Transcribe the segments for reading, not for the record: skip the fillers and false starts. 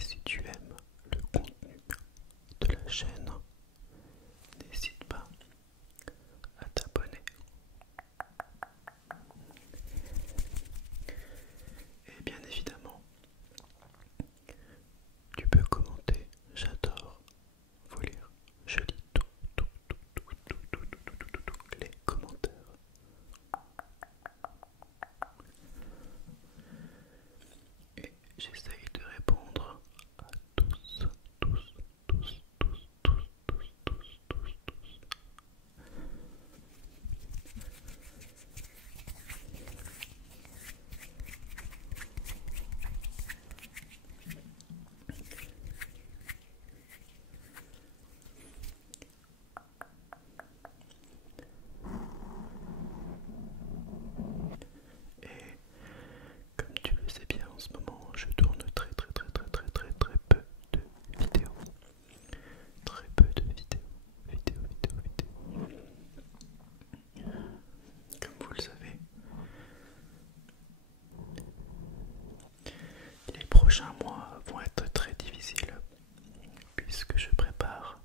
si tu aimes le contenu de la chaîne, n'hésite pas à t'abonner. Et bien évidemment, tu peux commenter, j'adore vous lire. Je lis tous les commentaires. Et j'essaye de répondre à tous. Et comme tu le sais bien, en ce moment, je tourne très peu de vidéos. Très peu de vidéos. Comme vous le savez, les prochains mois vont être très difficiles puisque je prépare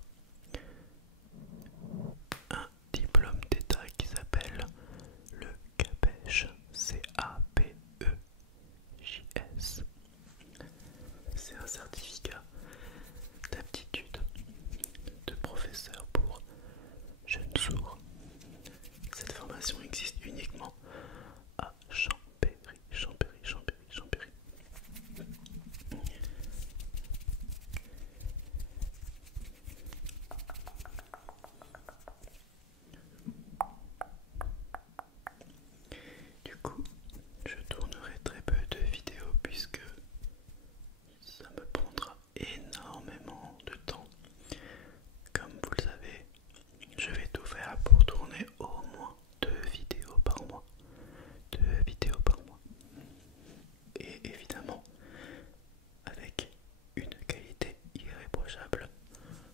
un diplôme d'état qui s'appelle le CAPEJ. CAPEJS. C'est un certificat d'aptitude de professeur pour jeunes sourds. Cette formation existe uniquement à Champéry. Du coup, je tournerai très peu de vidéos puisque ça me prendra énormément de temps. Comme vous le savez, je vais tout faire pour tourner au moins 2 vidéos par mois. 2 vidéos par mois. Et évidemment, avec une qualité irréprochable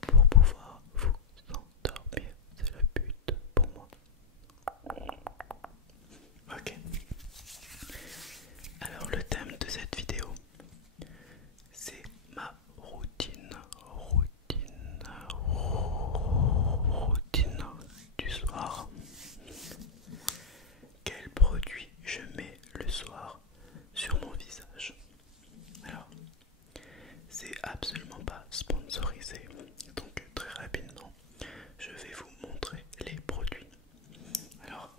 pour pouvoir vous endormir. C'est le but pour moi. Ok. Alors le thème de cette vidéo, c'est ma routine du soir. Quel produit je mets le soir sur mon visage? Alors, c'est absolument pas sponsorisé, donc très rapidement, je vais vous montrer les produits. Alors,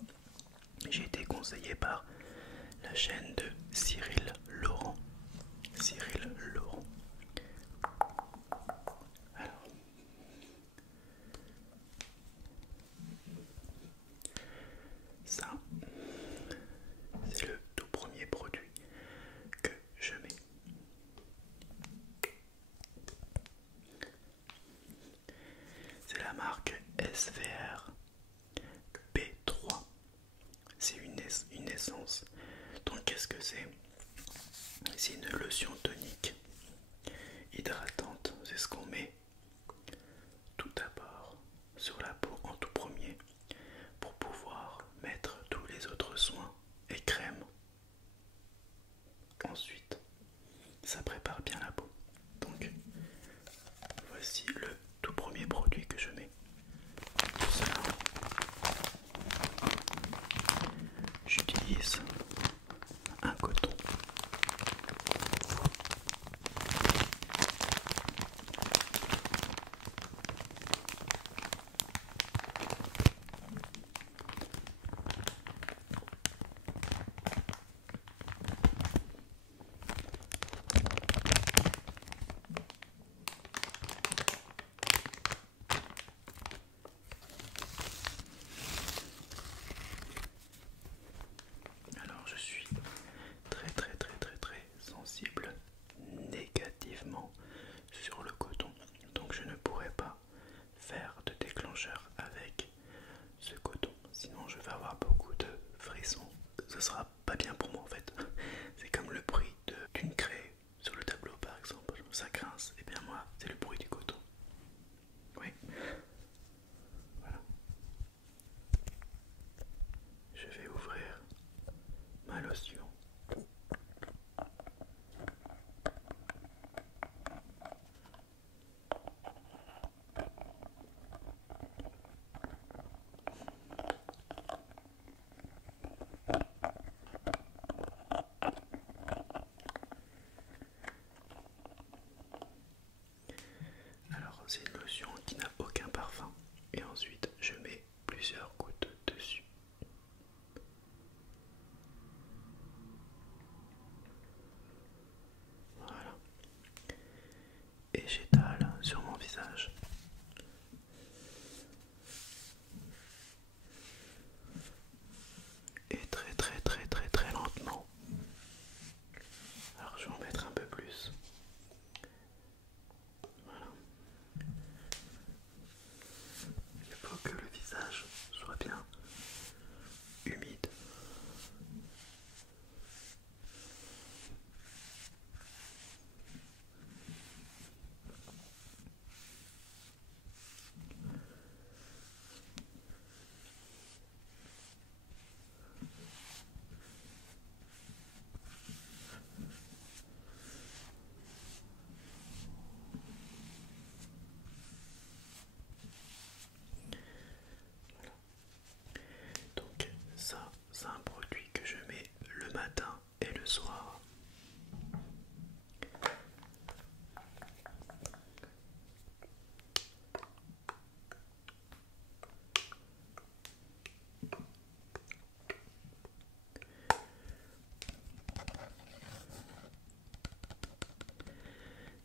j'ai été conseillé par la chaîne de Cyril Laurent. Alors, ça, c'est le tout premier produit que je mets. C'est la marque SVR B3. C'est une essence. Donc qu'est-ce que c'est? C'est une lotion tonique hydratante. C'est ce qu'on met tout d'abord sur la peau en tout premier pour pouvoir mettre tous les autres soins et crèmes. Ensuite, ça prépare bien la peau. Donc, voici le tout premier produit que je mets. J'utilise un coton. Alors je suis très sensible négativement sur le coton, donc je ne pourrais pas faire de déclencheur avec ce coton, sinon je vais avoir beaucoup de frissons. Ce sera pas bien pour moi en fait. C'est comme le bruit d'une craie sur le tableau par exemple, ça grince, et bien moi c'est le bruit du coton. Oui, voilà. Je vais ouvrir ma lotion.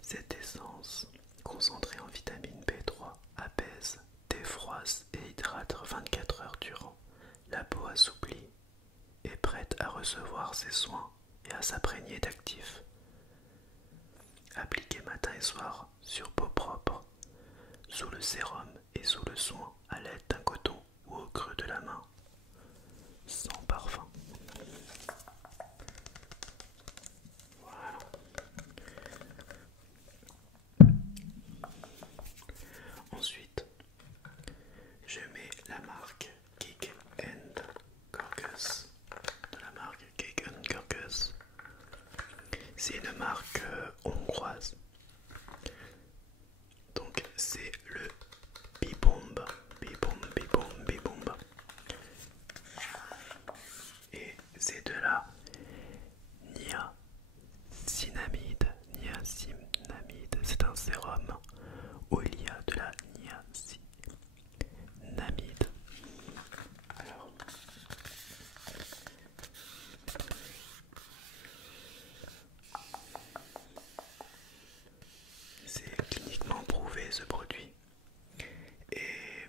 Cette essence, concentrée en vitamine B3, apaise, défroisse et hydrate 24 heures durant. La peau assouplie est prête à recevoir ses soins et à s'imprégner d'actifs. Appliquez matin et soir sur peau propre, sous le sérum et sous le soin à l'aide d'un coton ou au creux de la main, sans parfum. Voilà. Ensuite, je mets la marque Kick and Gorgeous. De la marque Kick and Gorgeous. C'est une marque hongroise. Donc c'est le Bibomb. Et c'est de la niacinamide. C'est un sérum où il y a de la niacinamide. Alors, c'est cliniquement prouvé ce produit. Et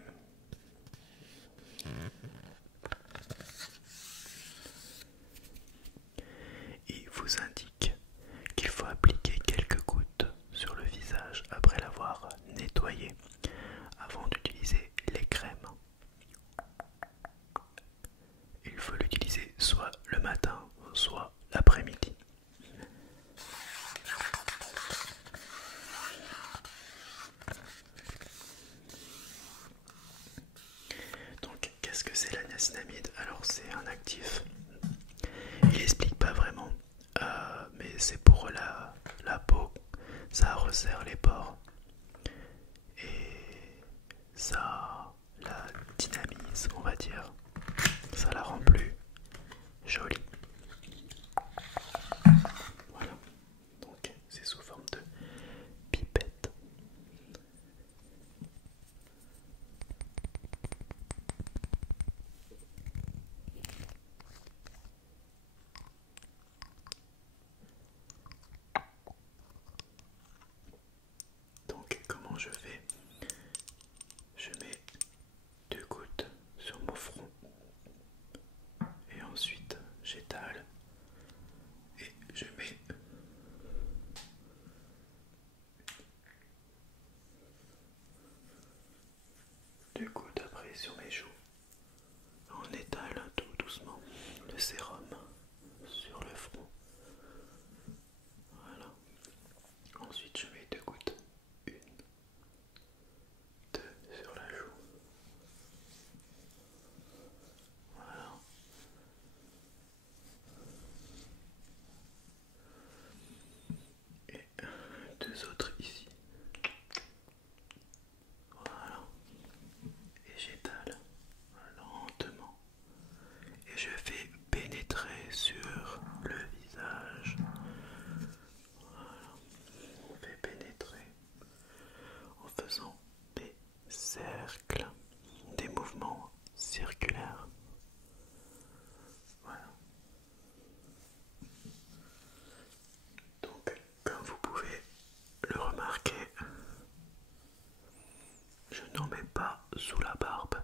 il vous indique qu'il faut appliquer quelques gouttes sur le visage après l'avoir nettoyé avant d'utiliser les crèmes. Il faut l'utiliser soit le matin, soit l'après-midi. Donc, qu'est-ce que c'est la niacinamide? Alors, c'est un actif. Il explique pas vraiment, mais c'est pour la peau. Ça resserre les pores et ça la dynamise, on va dire. Ça la rend plus jolie. Voilà. Donc, c'est sous forme de pipette. Donc, comment je fais? Je mets 2 gouttes sur mon front et ensuite j'étale et je mets deux gouttes après sur mes joues. On étale tout doucement le sérum sur le front. Voilà. Ensuite je mets 2 gouttes. 1, 2 sur la joue. Voilà. Et 2 autres ici. Voilà. Et j'étale lentement. Et je fais pénétrer sur le visage. Voilà. On fait pénétrer en faisant des cercles, des mouvements circulaires. Voilà. Donc, comme vous pouvez le remarquer, je n'en mets pas sous la barbe.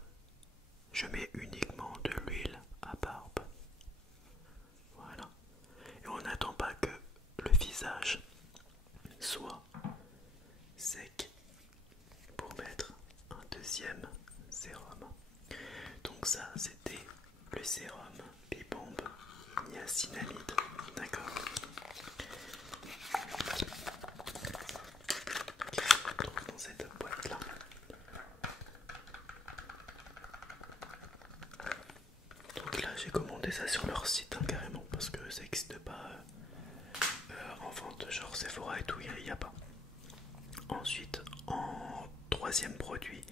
Je mets uniquement de l'huile à barbe. Voilà. Et on n'attend pas que le visage soit sec pour mettre un deuxième sérum. Donc ça, c'était le sérum Bibomb niacinamide. D'accord. Qui se retrouve dans cette boîte là. Donc là j'ai commandé ça sur leur site carrément parce que ça n'existe pas en vente genre Sephora et tout, il n'y a pas. Ensuite en troisième produit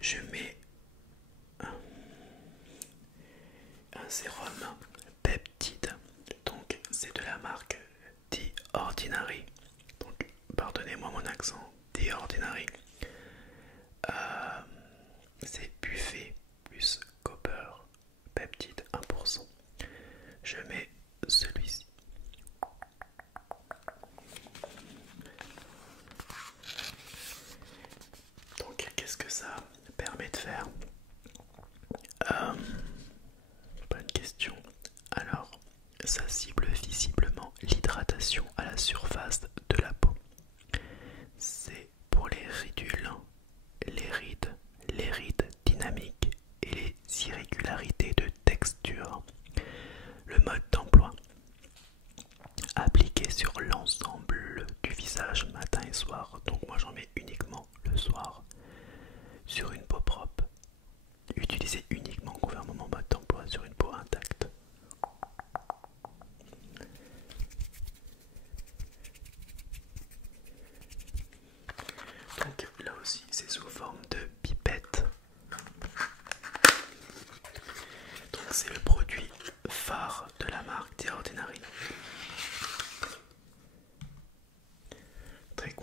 je mets un sérum peptide. Donc c'est de la marque The Ordinary. Donc pardonnez-moi mon accent, The Ordinary. C'est buffet plus copper peptide 1%. Je mets celui-ci.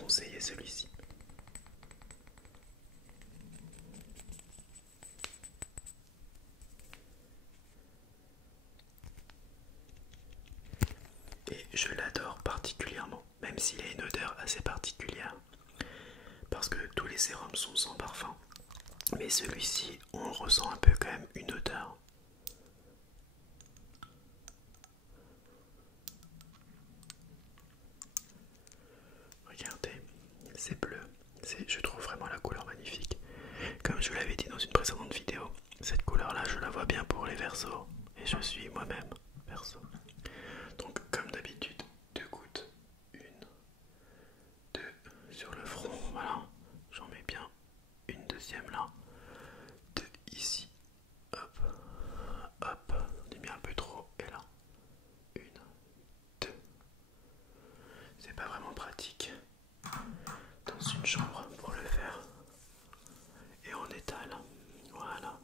conseiller celui-ci. Et je l'adore particulièrement, même s'il a une odeur assez particulière, parce que tous les sérums sont sans parfum, mais celui-ci on ressent un peu quand même une odeur. Regardez, c'est bleu, je trouve vraiment la couleur magnifique. Comme je l'avais dit dans une précédente vidéo, cette couleur là je la vois bien pour les Verseaux, et je suis moi-même Verseau. Donc comme d'habitude, 2 gouttes, 1, 2 sur le front, voilà, j'en mets bien une deuxième là, 2 ici, hop, hop, on mis un peu trop, et là, 1, 2. C'est pas vraiment pratique dans une chambre pour le faire, et on étale, voilà,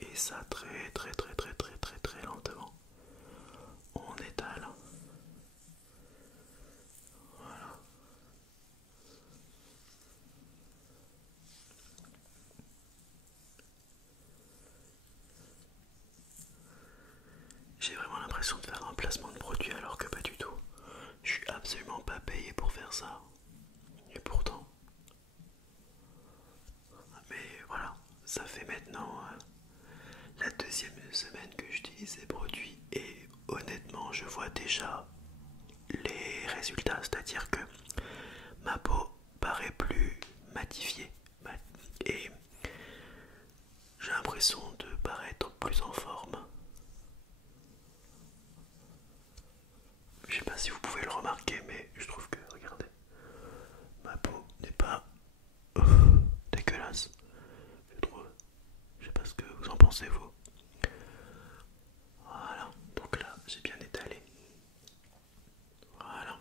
et ça très très très très très très très lentement, on étale. Voilà. J'ai vraiment l'impression de faire un placement de produit alors que pas du tout. Je suis absolument pas payé pour faire ça. Et pourtant. Mais voilà, ça fait maintenant la 2e semaine que j'utilise ces produits et honnêtement je vois déjà les résultats. C'est-à-dire que ma peau paraît plus matifiée et j'ai l'impression de paraître plus en forme. Je sais pas si vous pouvez le remarquer, mais je trouve que, regardez, ma peau n'est pas dégueulasse. Je trouve. Je sais pas ce que vous en pensez, vous. Voilà, donc là, j'ai bien étalé. Voilà.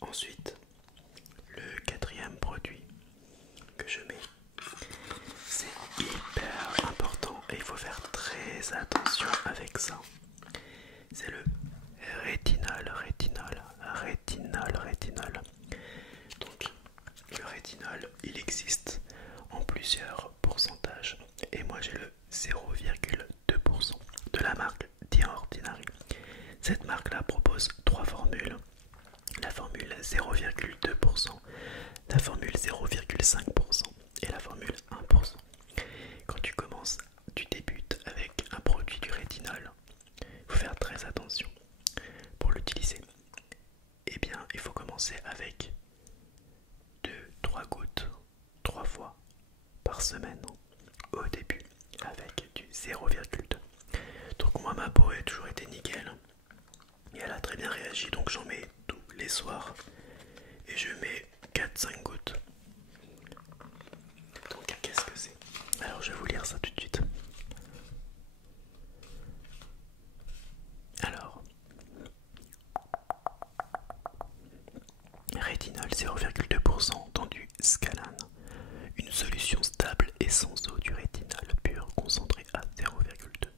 Ensuite, le 4e produit que je mets, c'est hyper important et il faut faire très attention avec ça. C'est le rétinol. Donc le rétinol, il existe en plusieurs pourcentages et moi j'ai le 0,2% de la marque The Ordinary. Cette marque là propose 3 formules: la formule 0,2%, la formule 0,5% et la formule 1%. Quand tu débutes avec un produit du rétinol, il faut faire très attention pour l'utiliser. Eh bien, il faut commencer avec 2-3 gouttes 3 fois par semaine au début avec du 0,2. Donc moi ma peau a toujours été nickel et elle a très bien réagi, donc j'en mets tous les soirs et je mets 4-5 gouttes. Donc qu'est-ce que c'est? Alors je vais vous lire ça tout de suite. Alors, rétinol 0,2% dans du Scalan, une solution stable et sans eau du rétinol pur concentré à 0,2%.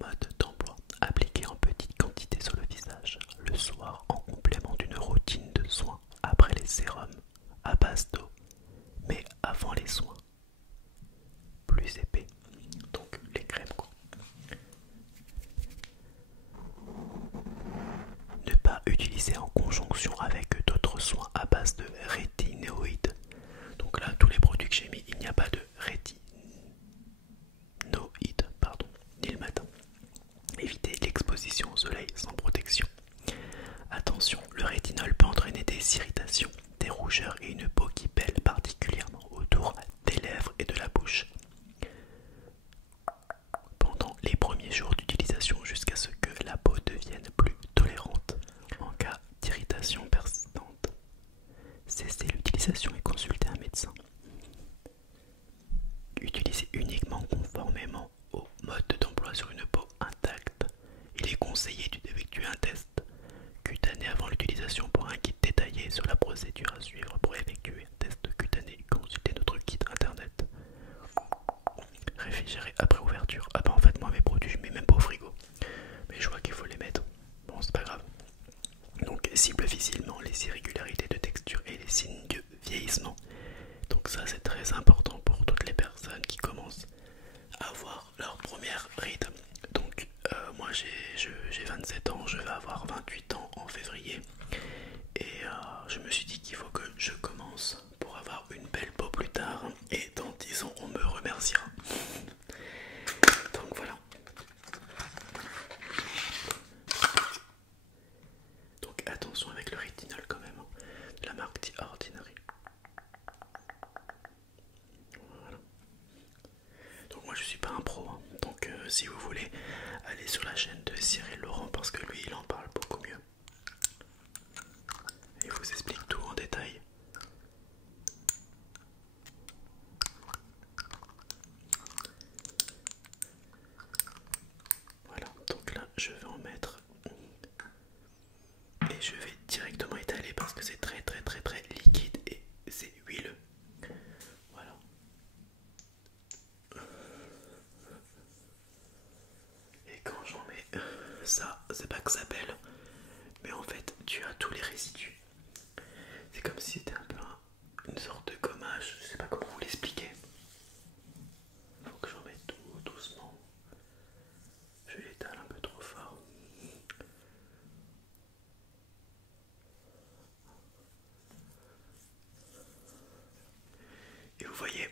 Mode d'emploi: appliqué en petite quantité sur le visage le soir en complément d'une routine de soins après les sérums à base d'eau, mais avant les soins. Plus épais, donc les crèmes quoi. Ne pas utiliser en conjonction avec d'autres soins à base de rétinoïdes. Donc là, tous les produits que j'ai mis, il n'y a pas de rétinoïdes, ni le matin. Évitez l'exposition au soleil sans protection. Attention, le rétinol peut entraîner des irritations, des rougeurs et une peau qui pèle particulièrement autour des lèvres et de la bouche pendant les premiers jours d'utilisation jusqu'à ce que la peau devienne plus tolérante. En cas d'irritation persistante, cessez l'utilisation et consultez un médecin. Utilisez uniquement conformément au mode d'emploi sur une peau intacte. Il est conseillé d'effectuer un test cutané avant l'utilisation. Pour un guide détaillé sur la procédure à suivre pour effectuer un test cutané, consultez notre guide internet. Réfrigérer après ouverture. Ah bah en fait moi mes produits je mets même pas au frigo, mais je vois qu'il faut les mettre. Bon c'est pas grave. Donc cible facilement les irrégularités de texture et les signes de vieillissement. Donc ça c'est très important pour toutes les personnes qui commencent à avoir leur première ride. Donc moi j'ai 27 ans, je vais avoir 28 ans en février. Et je me suis dit qu'il faut que je commence pour avoir une belle peau plus tard. Et dans 10 ans on me remerciera. Donc voilà. Donc attention avec le rétinol quand même, hein, de la marque The Ordinary. Voilà. Donc moi je suis pas un pro, hein. Donc si vous voulez aller sur la chaîne de Cyril Laurent parce que lui il en parle beaucoup mieux. Il vous explique tout en détail. Voilà, donc là je vais en mettre et je vais directement étaler parce que c'est très liquide et c'est huileux. Voilà. Et quand j'en mets ça, c'est pas que ça pèle, mais en fait tu as tous les résidus. C'est comme si c'était un peu une sorte de gommage, je sais pas comment vous l'expliquer. Faut que j'en mette tout doucement. Je l'étale un peu trop fort. Et vous voyez,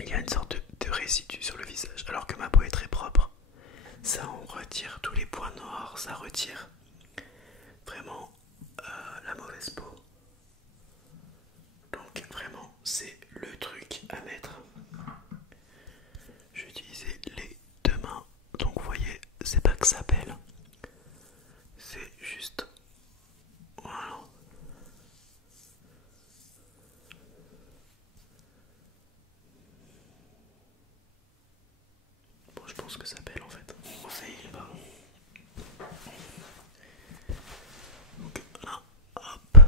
il y a une sorte de résidu sur le visage, alors que ma peau est très propre. Ça, on retire tous les points noirs, ça retire vraiment la mauvaise peau. Donc vraiment, c'est le truc à mettre. Je vais utiliser les deux mains. Donc vous voyez, c'est pas que ça pèle, c'est juste... Voilà. Bon, je pense que ça pèle en fait. Bon, ça y est, pardon. Donc là, hop.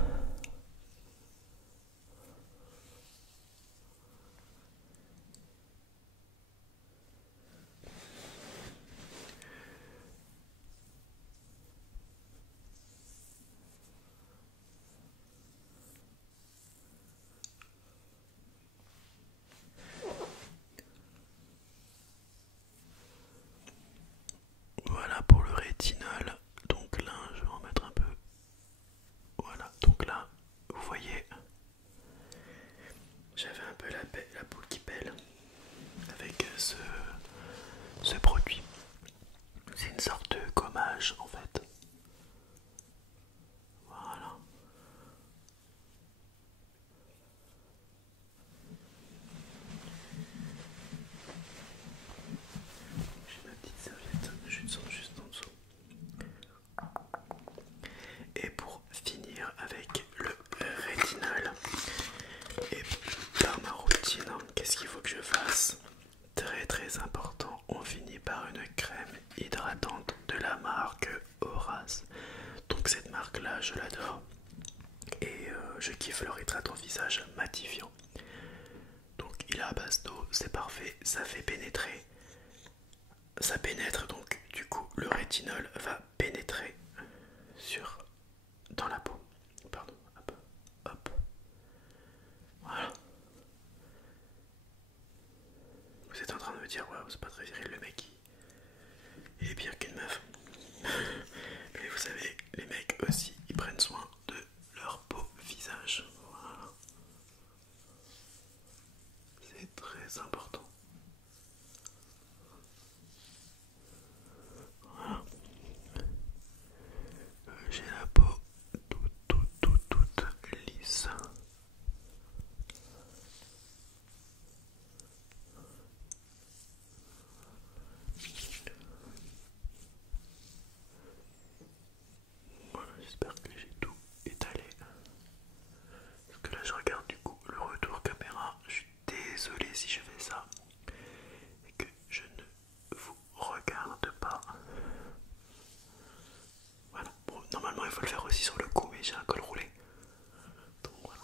Voilà pour le rétinol. Donc là, je vais en mettre un peu. Voilà, donc là, vous voyez, j'avais un peu la peau qui pèle avec ce produit. C'est une sorte de gommage en fait. Voilà. J'ai ma petite serviette, je descends juste en dessous. Et pour finir avec le rétinol, et par ma routine, qu'est-ce qu'il faut que je fasse? Très important, on finit par une crème hydratante de la marque Horace. Donc cette marque là, je l'adore. Et je kiffe leur hydratant visage matifiant. Donc il est à base d'eau, c'est parfait, ça fait pénétrer. Ça pénètre donc du coup le rétinol va pénétrer dans la peau. Pardon, hop. Voilà. Vous êtes en train de me dire, waouh, c'est pas très viril le mec. Il est pire qu'une meuf. Mais vous savez, les mecs aussi, ils prennent soin de leur peau visage. Voilà. C'est très important. Voilà. J'ai la peau toute lisse. Voilà, j'espère que j'ai tout étalé. Parce que là je regarde du coup le retour caméra. Je suis désolé si je fais ça et que je ne vous regarde pas. Voilà, bon, normalement il faut le faire aussi sur le cou, mais j'ai un col roulé. Donc voilà.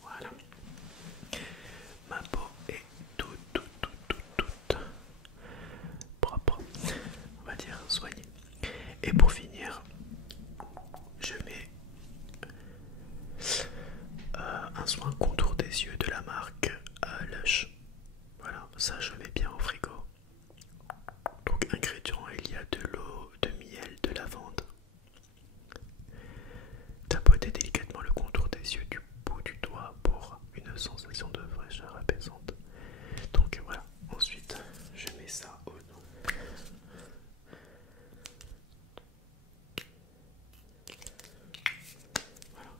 Voilà. Ma peau est toute propre. On va dire soigné. Et pour finir, je mets un soin contour des yeux de la marque Lush. Voilà, ça je mets bien au frigo. Donc ingrédients, il y a de l'eau, de miel, de lavande. Tapoter délicatement le contour des yeux du bout du doigt pour une sensation de fraîcheur apaisante. Donc voilà, ensuite je mets ça au dos. Voilà.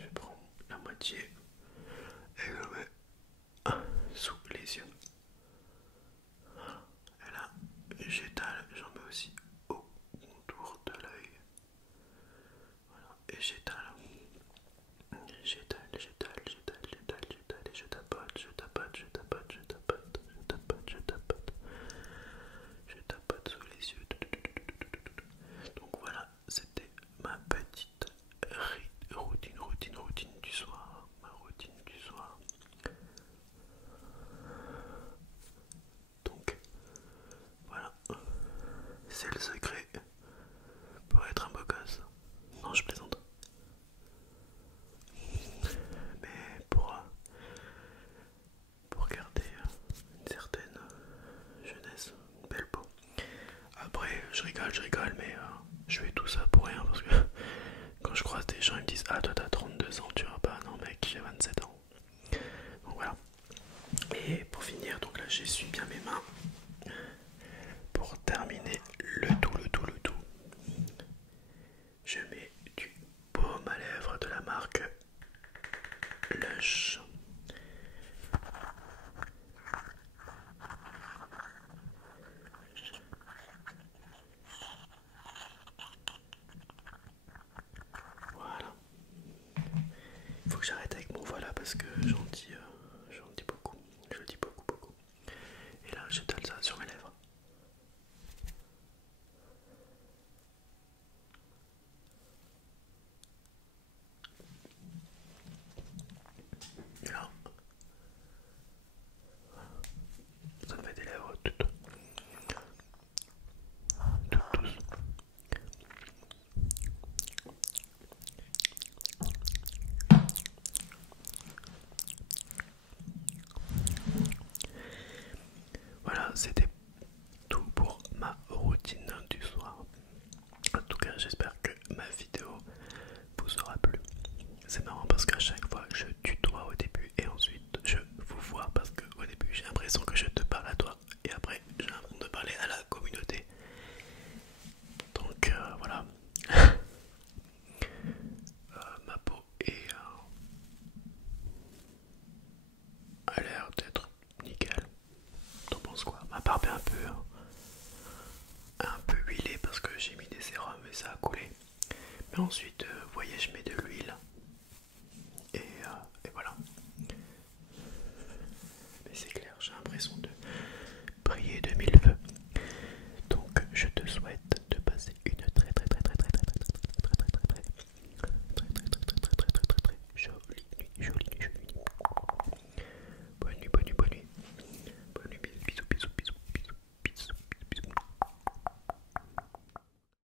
Je prends la moitié et je le mets sous les yeux. Et là, j'étale, j'en mets aussi au contour de l'œil. Voilà, et j'étale. J'étale, j'étale, j'étale, j'étale, j'étale, et je tapote, je tapote, je tapote, je tapote, je tapote, je tapote. Je tapote sous les yeux. Donc voilà, c'était ma petite routine du soir. Ma routine du soir. Donc voilà, c'est le secret pour être un beau gosse. Non, je plaisante. Mais pour garder une certaine jeunesse, une belle peau. Après, je rigole, mais je fais tout ça pour rien parce que quand je croise des gens, ils me disent ah, toi t'as 32 ans, tu vois pas? Non, mec, j'ai 27 ans. Donc voilà. Et pour finir, donc là j'essuie bien mes mains. Pour terminer le tout, je mets du baume à lèvres de la marque Lush. Voilà. Il faut que j'arrête avec mon voilà parce que j'en dis beaucoup. Je dis beaucoup. Et là, j'étale ça sur mes lèvres. Et là, ça me fait des lèvres toutes douces. Voilà, c'était tout pour ma routine du soir. En tout cas, j'espère que ma vidéo vous aura plu. C'est marrant parce qu'à chaque fois, je tutoie au début et ensuite je vous vois parce qu'au début, j'ai l'impression que je te parle à toi et après, j'ai l'impression de parler à la communauté. Donc voilà. Ma peau a l'air d'être nickel. T'en penses quoi? Ma barbe est un peu huilée parce que j'ai mis des sérums et ça a coulé. Mais ensuite,